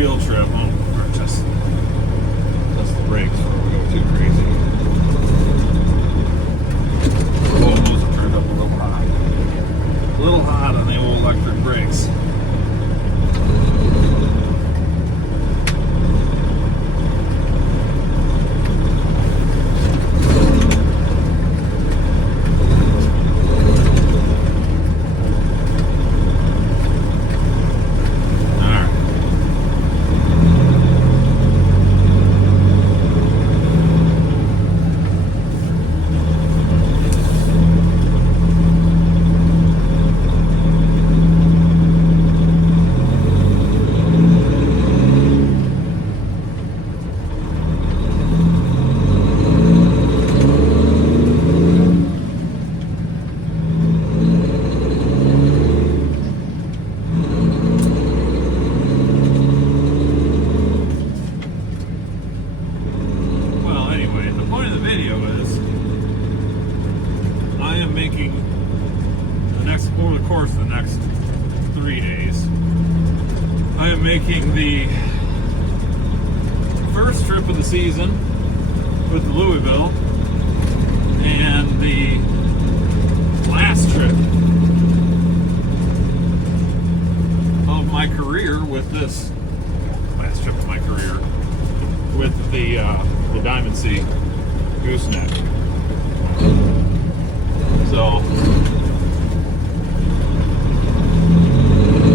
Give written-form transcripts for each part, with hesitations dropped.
real trip, or just the brakes before we go too crazy. Oh, those have turned up a little hot. A little hot on the old electric brakes. Making the first trip of the season with Louisville and the last trip of my career with this last trip of my career with the Diamond C gooseneck. So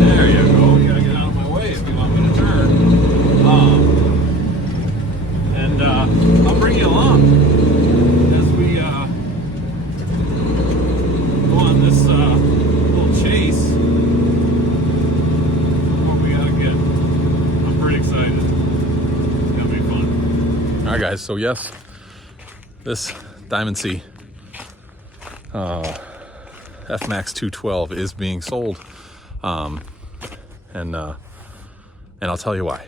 there you go. You gotta get out of my way if you want me to turn. And I'll bring you along as we go on this little chase. What we gotta get. I'm pretty excited. It's gonna be fun. Alright guys, so yes, this Diamond C F-Max 212 is being sold. And I'll tell you why.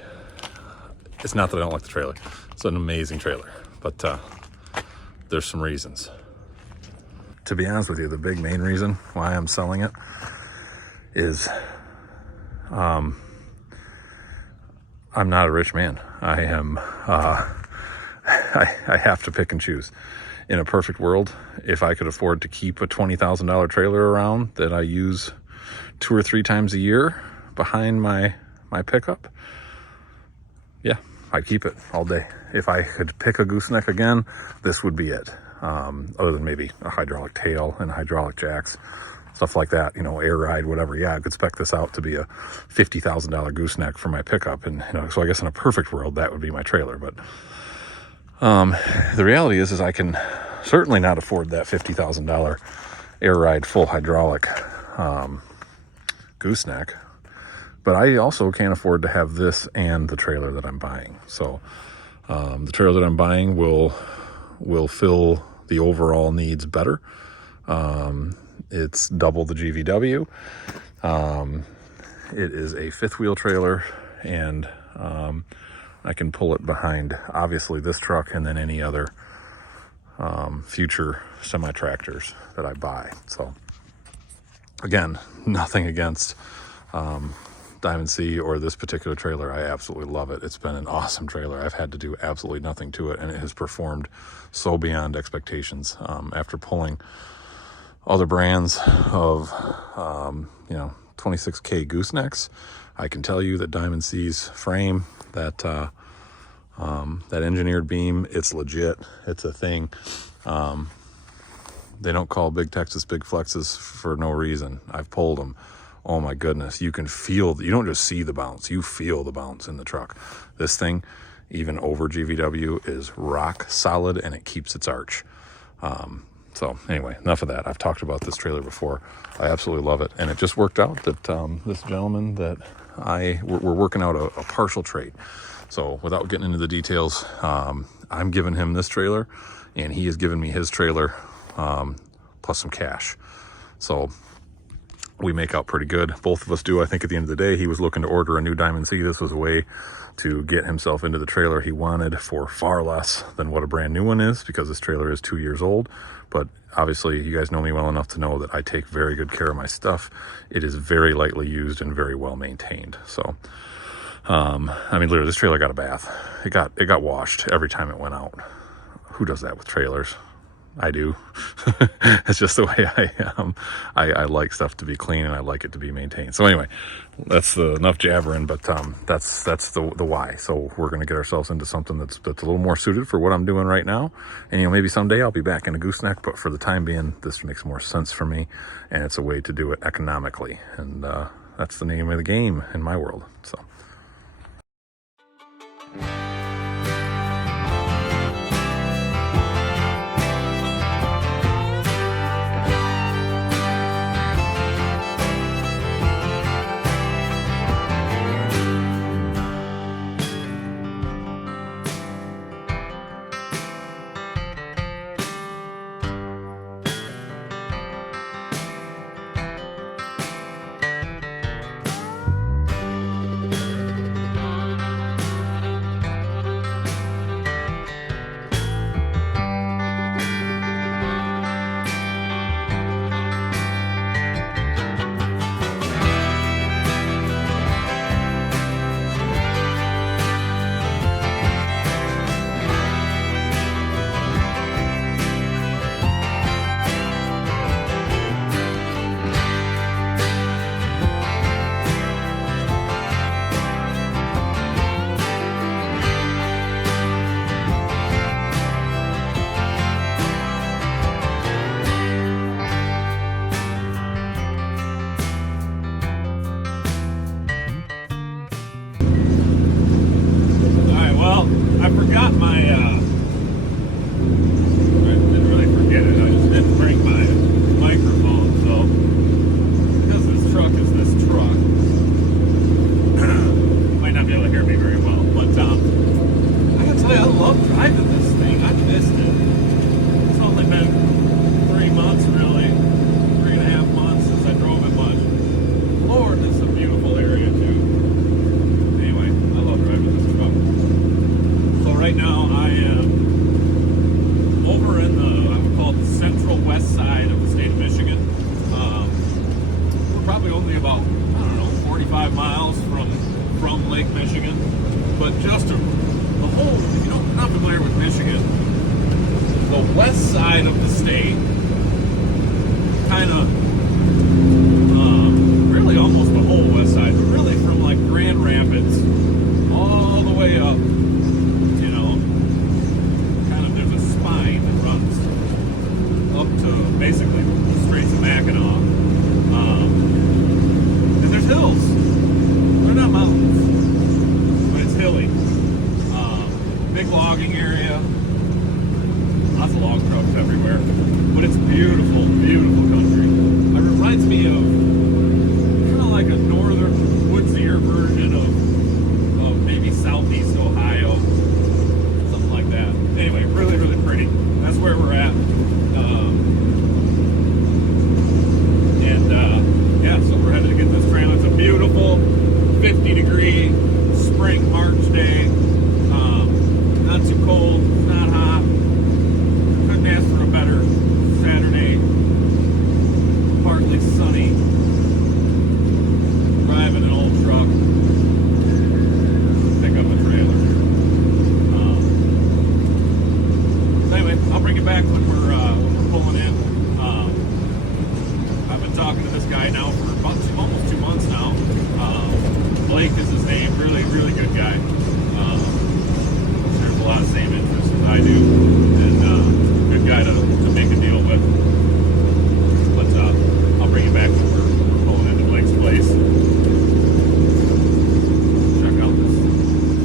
It's not that I don't like the trailer. It's an amazing trailer, but there's some reasons. To be honest with you, the big main reason why I'm selling it is I'm not a rich man. I am I have to pick and choose. In a perfect world, if I could afford to keep a $20,000 trailer around that I use 2 or 3 times a year behind my pickup, yeah, I'd keep it all day. If I could pick a gooseneck again, this would be it. Other than maybe a hydraulic tail and hydraulic jacks, stuff like that, you know, air ride, whatever. Yeah, I could spec this out to be a $50,000 gooseneck for my pickup. And, you know, so I guess in a perfect world, that would be my trailer. But the reality is I can certainly not afford that $50,000 air ride full hydraulic gooseneck, but I also can't afford to have this and the trailer that I'm buying. So the trailer that I'm buying will fill the overall needs better. It's double the GVW. It is a 5th wheel trailer, and I can pull it behind obviously this truck and then any other future semi-tractors that I buy. So again, nothing against Diamond C or this particular trailer. I absolutely love it. It's been an awesome trailer. I've had to do absolutely nothing to it, and it has performed so beyond expectations. After pulling other brands of 26K goosenecks, I can tell you that Diamond C's frame, that engineered beam, it's legit. It's a thing. They don't call Big Texas Big Flexes for no reason. I've pulled them. Oh my goodness, you can feel, you don't just see the bounce, you feel the bounce in the truck. This thing, even over GVW, is rock solid, and it keeps its arch. So anyway, enough of that. I've talked about this trailer before. I absolutely love it. And it just worked out that this gentleman that we're working out a partial trade. So without getting into the details, I'm giving him this trailer, and he has given me his trailer plus some cash. So we make out pretty good. Both of us do. I think at the end of the day, he was looking to order a new Diamond C. This was a way to get himself into the trailer he wanted for far less than what a brand new one is, because this trailer is 2 years old. But obviously, you guys know me well enough to know that I take very good care of my stuff. It is very lightly used and very well maintained. So I mean, literally, this trailer got a bath. It got washed every time it went out. Who does that with trailers? I do. It's just the way I am. I like stuff to be clean, and I like it to be maintained. So anyway, that's enough jabbering, but that's the why. So we're going to get ourselves into something that's a little more suited for what I'm doing right now. And maybe someday I'll be back in a gooseneck, but for the time being, this makes more sense for me, and it's a way to do it economically. And that's the name of the game in my world. So. I forgot my, I didn't really forget it, I just didn't bring my microphone, so, because this truck is this truck, might not be able to hear me very well, but, I gotta tell you, I love driving this thing. I missed it. It's only been 3 months, really, 3.5 months since I drove it much. Lord, this is a beautiful area, too. Anyway, I love driving this truck. Right now I am over in the, I would call it the central west side of the state of Michigan. We're probably only about, I don't know, 45 miles from Lake Michigan. But just the whole, if you're not familiar with Michigan, the west side of the state, kind of, really almost the whole west side, but really from like Grand Rapids all the way up. To basically the Straits of Mackinac, and there's hills. They're not mountains, but it's hilly. Big logging area, lots of log trucks everywhere. But it's beautiful, beautiful country. It reminds me of kind of like a northern, woodsier version of maybe southeast Ohio, something like that. Anyway, really, really pretty. That's where we're at. So we're headed to get this trailer. It's a beautiful 50-degree spring March day. Not too cold, not hot. Couldn't ask for a better Saturday. Partly sunny. Driving an old truck. Pick up a trailer. Anyway, I'll bring it back when we're pulling in. I've been talking to this guy now for about almost 2 months now. Blake is his name. Really, really good guy. Shares a lot of same interests as I do, and good guy to make a deal with. But I'll bring you back when we're pulling into Blake's place. Check out this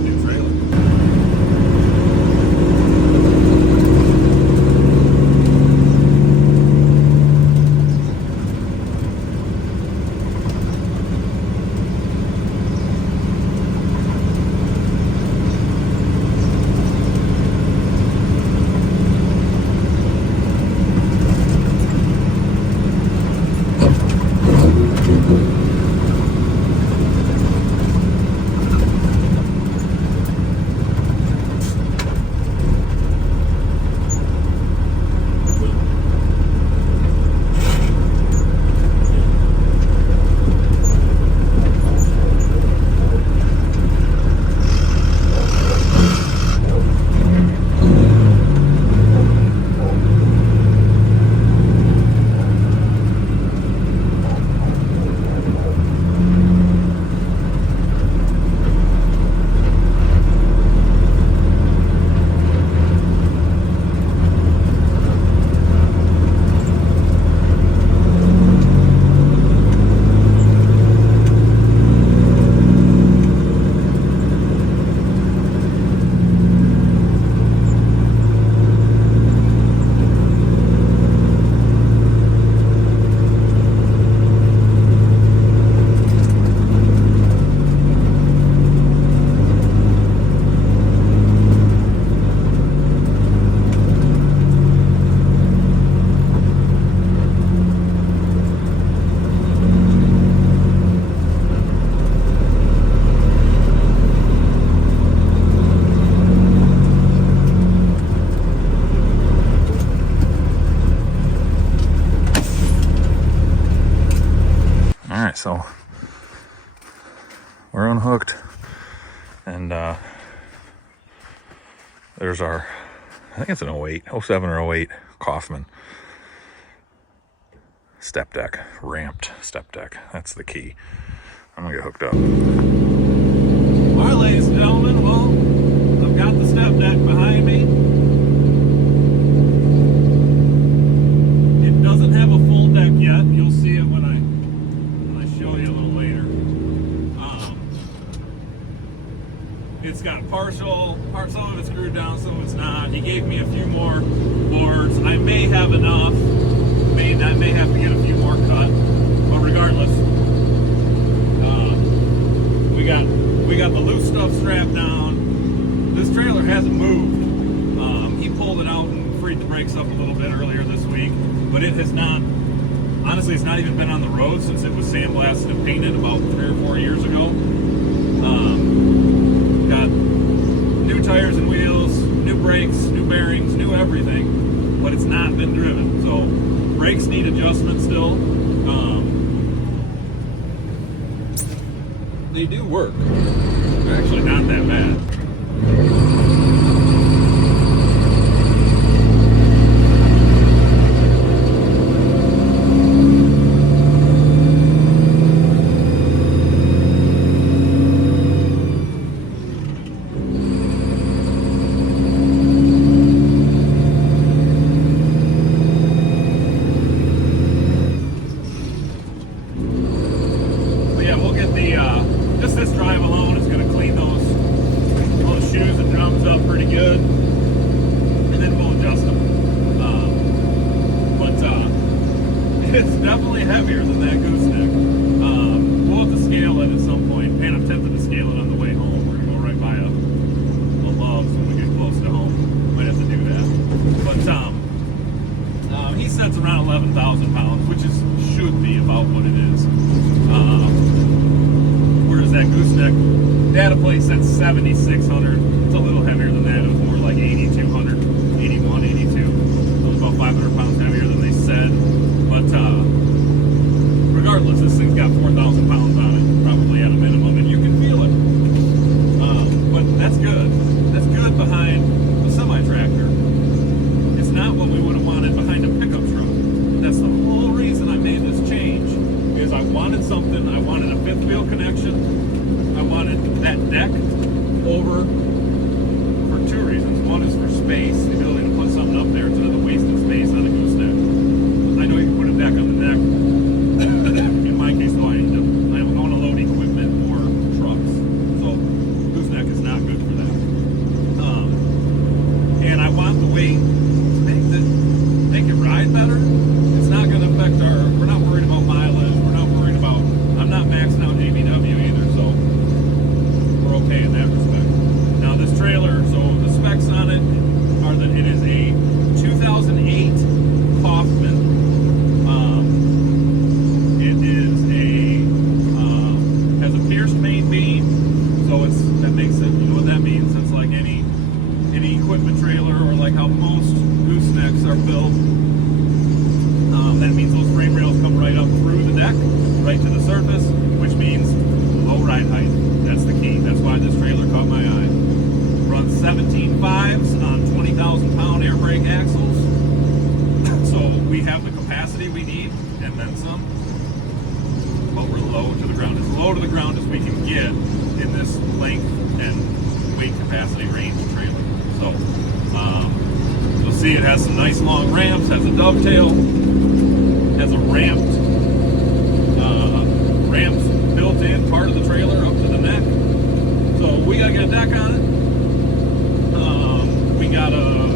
new trailer. we're unhooked. And there's our, I think it's an 08, 07 or 08 Kaufman step deck, ramped step deck. That's the key. I'm gonna get hooked up. All right, ladies and gentlemen, well, I've got the step deck behind me. It doesn't have a full deck yet. You'll see it when I show you a little later. It's got partial, some of it's screwed down, some of it's not. He gave me a few more boards. I may have enough. I may have to get a few more cut, but regardless, we got the loose stuff strapped down. This trailer hasn't moved. He pulled it out and freed the brakes up a little bit earlier this week, but it has not. Honestly, it's not even been on the road since it was sandblasted and painted about 3 or 4 years ago. Got new tires and wheels, new brakes, new bearings, new everything, but it's not been driven. So brakes need adjustment still. They do work. They're actually not that bad. Just this drive alone is going to clean all the shoes and drums up pretty good, and then we'll adjust them. But it's definitely heavier than that gooseneck. We'll have to scale it at some point, and I'm tempted to scale it on the way home. We're going to go right by a Love's when we get close to home. Might have to do that. But he sets around 11,000 pounds, which should be about what it is. That gooseneck data plate said 7,600. It's a little heavier than that. It was more like 8,200, 81, 82. So it was about 500 pounds heavier than they said. But regardless, this thing's got 4,000 pounds on it, probably at a minimum, and you can feel it. But that's good. That's good behind a semi-tractor. It's not what we would have wanted behind a pickup truck. That's the whole reason I made this change. Because I wanted something. I wanted a fifth wheel connection. I wanted that deck over for 2 reasons. One is for space, the ability to put something up there instead of the wasted space on a gooseneck. I know you can put a deck on the deck. In my case, though, I want to load equipment or trucks, so gooseneck is not good for that. And I want the weight to make it ride better. It's not going to affect we're not worried about mileage. We're not worried about. I'm not maxing out JVW either, so we're okay in that respect. Now this trailer, so the specs on it are that it is a 2008 Kaufman. It is has a pierced main beam, so that makes it. You know what that means? It's like any equipment trailer, or like how most goosenecks are built. That means those frame rails come right up through the deck, right to the surface, which means low ride height. That's the key. That's why this trailer caught my eye. Runs 17.5s on 20,000 pound air brake axles. So we have the capacity we need, and then some. But we're low to the ground. As low to the ground as we can get in this length and weight capacity range trailer. So you'll see it has some nice long ramps, has a dovetail. Has a ramps built in part of the trailer up to the neck. So we gotta get a deck on it. We gotta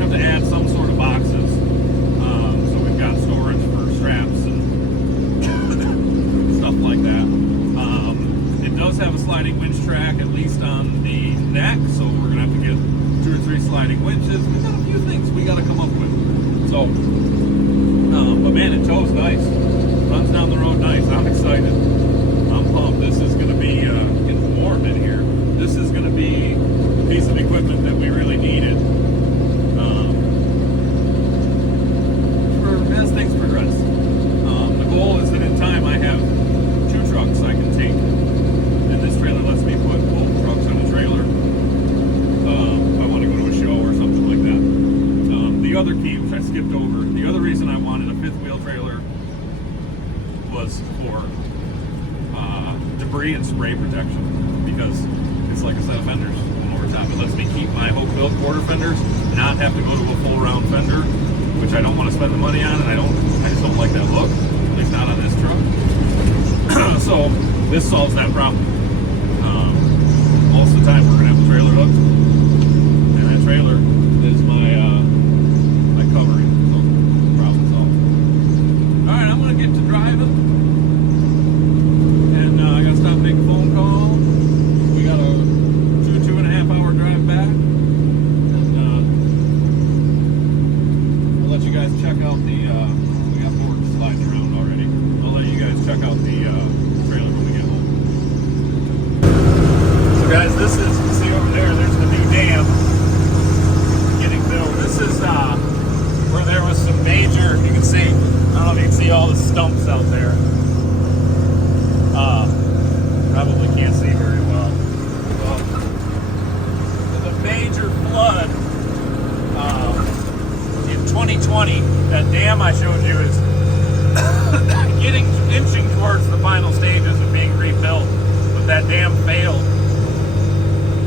have to add some sort of boxes. So we've got storage for straps and stuff like that. It does have a sliding winch track, at least on the neck. So we're gonna have to get 2 or 3 sliding winches. We've got a few things we gotta come up with. So. But man, it tows nice. Runs down the road nice. I'm excited. I'm pumped. This is going to be getting warm in here. This is going to be a piece of equipment that we really needed as things progress. The goal is that in time I have 2 trucks I can take debris and spray protection, because it's like a set of fenders over top. It lets me keep my Hope built quarter fenders, not have to go to a full round fender, which I don't want to spend the money on, and I just don't like that look, at least not on this truck. So this solves that problem. Most of the time we're gonna have the trailer hooked, and that trailer is my covering, so problem solved. All right, I'm gonna get to driving, and I gotta stop and make a phone call. We got a 2.5 hour drive back, and we'll let you guys check out the. We got boards sliding around already. I'll let you guys check out the trailer when we get home. So guys, this is, see over there, there's the new dam getting built. This is where there was some major, you can see, I don't know if you can see all the stumps out there. Probably can't see very well. There's a major flood in 2020. That dam I showed you is inching towards the final stages of being rebuilt, but that dam failed.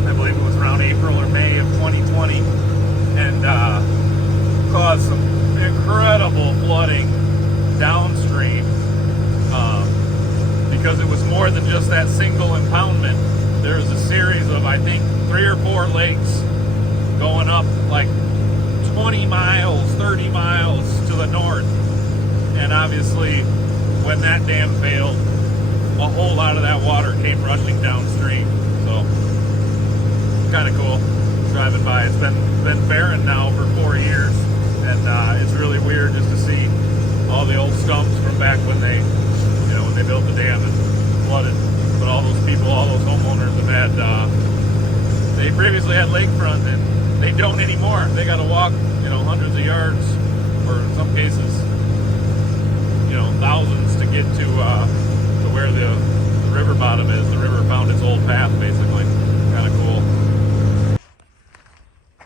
I believe it was around April or May of 2020, and caused some incredible flooding downstream, because it was more than just that single impoundment. There was a series of, I think, 3 or 4 lakes going up like 20 miles, 30 miles to the north, and obviously when that dam failed, a whole lot of that water came rushing downstream. So kind of cool driving by. It's been barren now for 4 years, and it's really weird just to see all the old stumps from back when they built the dam and flooded. But all those people, all those homeowners have had, they previously had lakefront, and they don't anymore. They got to walk, hundreds of yards, or in some cases, thousands to get to where the river bottom is. The river found its old path, basically. Kind of cool.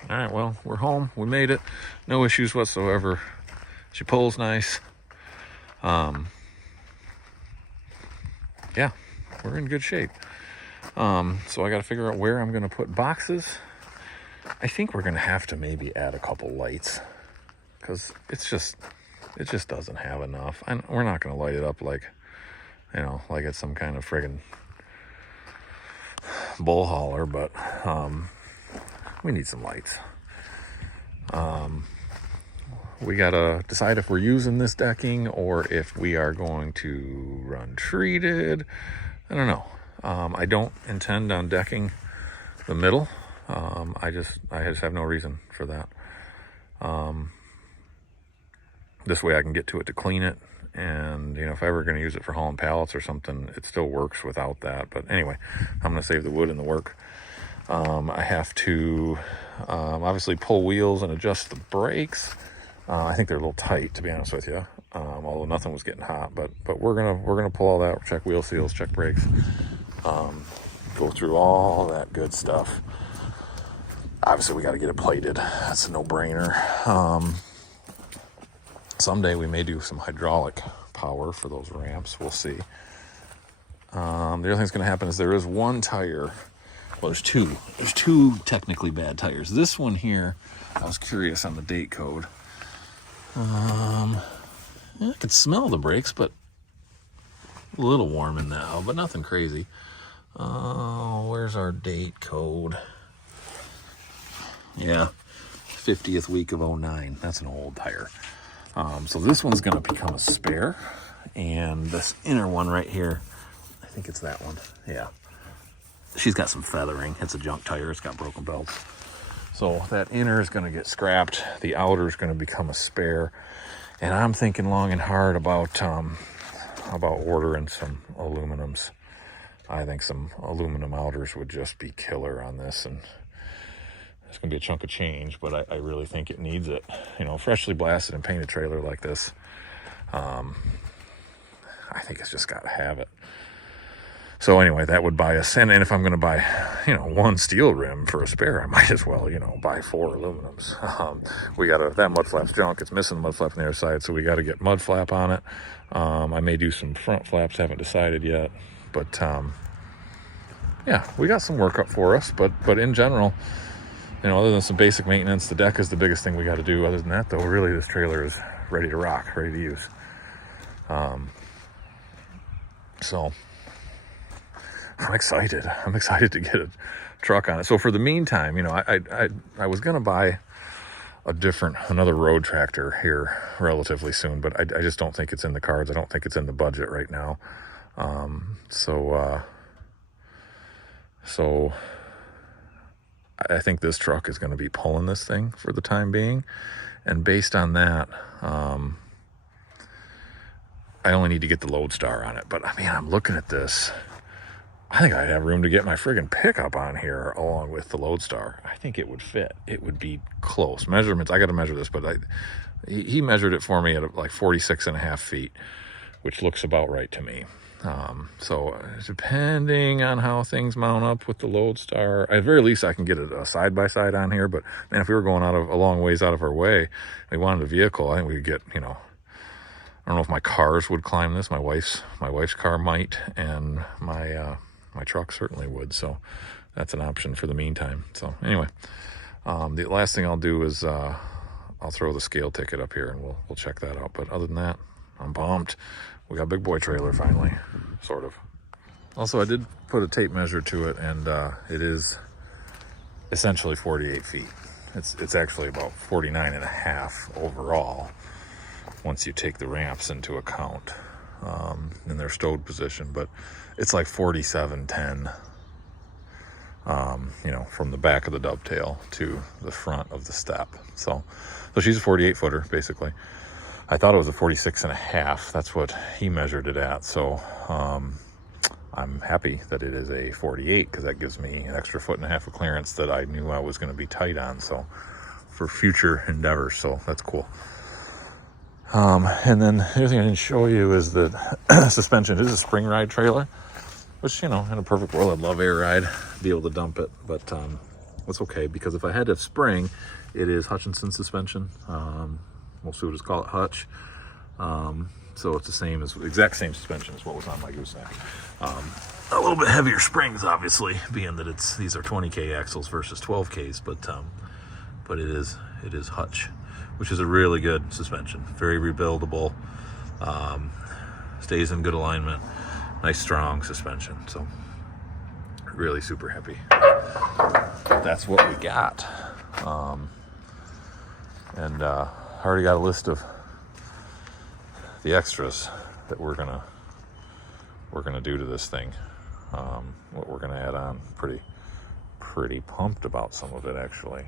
All right, well, we're home. We made it. No issues whatsoever. She pulls nice. Yeah, we're in good shape. So I got to figure out where I'm going to put boxes. I think we're going to have to maybe add a couple lights, because it just doesn't have enough. And we're not going to light it up like it's some kind of friggin' bull hauler, but we need some lights. We gotta decide if we're using this decking or if we are going to run treated. I don't know. I don't intend on decking the middle. I just have no reason for that. This way I can get to it to clean it, and if I were going to use it for hauling pallets or something, it still works without that. But anyway, I'm going to save the wood and the work. I have to obviously pull wheels and adjust the brakes. I think they're a little tight, to be honest with you. Although nothing was getting hot, but we're gonna pull all that, check wheel seals, check brakes, go through all that good stuff. Obviously, we got to get it plated. That's a no-brainer. Someday we may do some hydraulic power for those ramps. We'll see. The other thing that's going to happen is there is one tire. Well, there's two. There's 2 technically bad tires. This one here, I was curious on the date code. I could smell the brakes, but a little warm in now, but nothing crazy. Where's our date code? Yeah, 50th week of 09. That's an old tire. So this one's going to become a spare, and this inner one right here, I think it's that one. Yeah. She's got some feathering. It's a junk tire. It's got broken belts. So that inner is going to get scrapped. The outer is going to become a spare. And I'm thinking long and hard about ordering some aluminums. I think some aluminum outers would just be killer on this, and it's going to be a chunk of change, but I really think it needs it. Freshly blasted and painted trailer like this, I think it's just got to have it. So anyway, that would buy us, and if I'm going to buy, one steel rim for a spare, I might as well, buy 4 aluminums. That mud flap's junk. It's missing the mud flap on the other side, so we got to get mud flap on it. I may do some front flaps, haven't decided yet, But yeah, we got some work up for us, but in general, you know, other than some basic maintenance, the deck is the biggest thing we got to do. Other than that, though, really this trailer is ready to rock, ready to use. So I'm excited. I'm excited to get a truck on it. So for the meantime, you know, I was gonna buy another road tractor here relatively soon, but I just don't think it's in the cards. I don't think it's in the budget right now. So I think this truck is going to be pulling this thing for the time being. And based on that, I only need to get the Lodestar on it. But I mean, I'm looking at this. I think I'd have room to get my friggin' pickup on here along with the Lodestar. I think it would fit. It would be close. Measurements, I got to measure this, but he measured it for me at like 46.5 feet, which looks about right to me. So depending on how things mount up with the Lodestar, at the very least I can get a side-by-side on here. But man, if we were going a long ways out of our way, we wanted a vehicle, I think we could get, you know, I don't know if my cars would climb this. My wife's car might, and my truck certainly would. So that's an option for the meantime. So anyway, the last thing I'll do is I'll throw the scale ticket up here and we'll check that out. But other than that, I'm pumped. We got a big boy trailer finally, sort of. Also, I did put a tape measure to it, and it is essentially 48 feet. It's actually about 49.5 overall, once you take the ramps into account in their stowed position. But it's like 47.10, you know, from the back of the dovetail to the front of the step. So she's a 48 footer, basically. I thought it was a 46.5. That's what he measured it at. So I'm happy that it is a 48, because that gives me an extra 1.5 foot of clearance that I knew I was going to be tight on. So for future endeavors, so that's cool. And then the other thing I didn't show you is that suspension. It is a spring ride trailer, which, you know, in a perfect world, I'd love air ride, be able to dump it. But it's okay, because if I had to spring, it is Hutchinson suspension. Most people just call it Hutch. So it's the exact same suspension as what was on my gooseneck. A little bit heavier springs, obviously, being that these are 20K axles versus 12Ks, but it is Hutch, which is a really good suspension. Very rebuildable, stays in good alignment, nice strong suspension. So really super happy. That's what we got. And I already got a list of the extras that we're gonna do to this thing. What we're gonna add on. Pretty pumped about some of it, actually.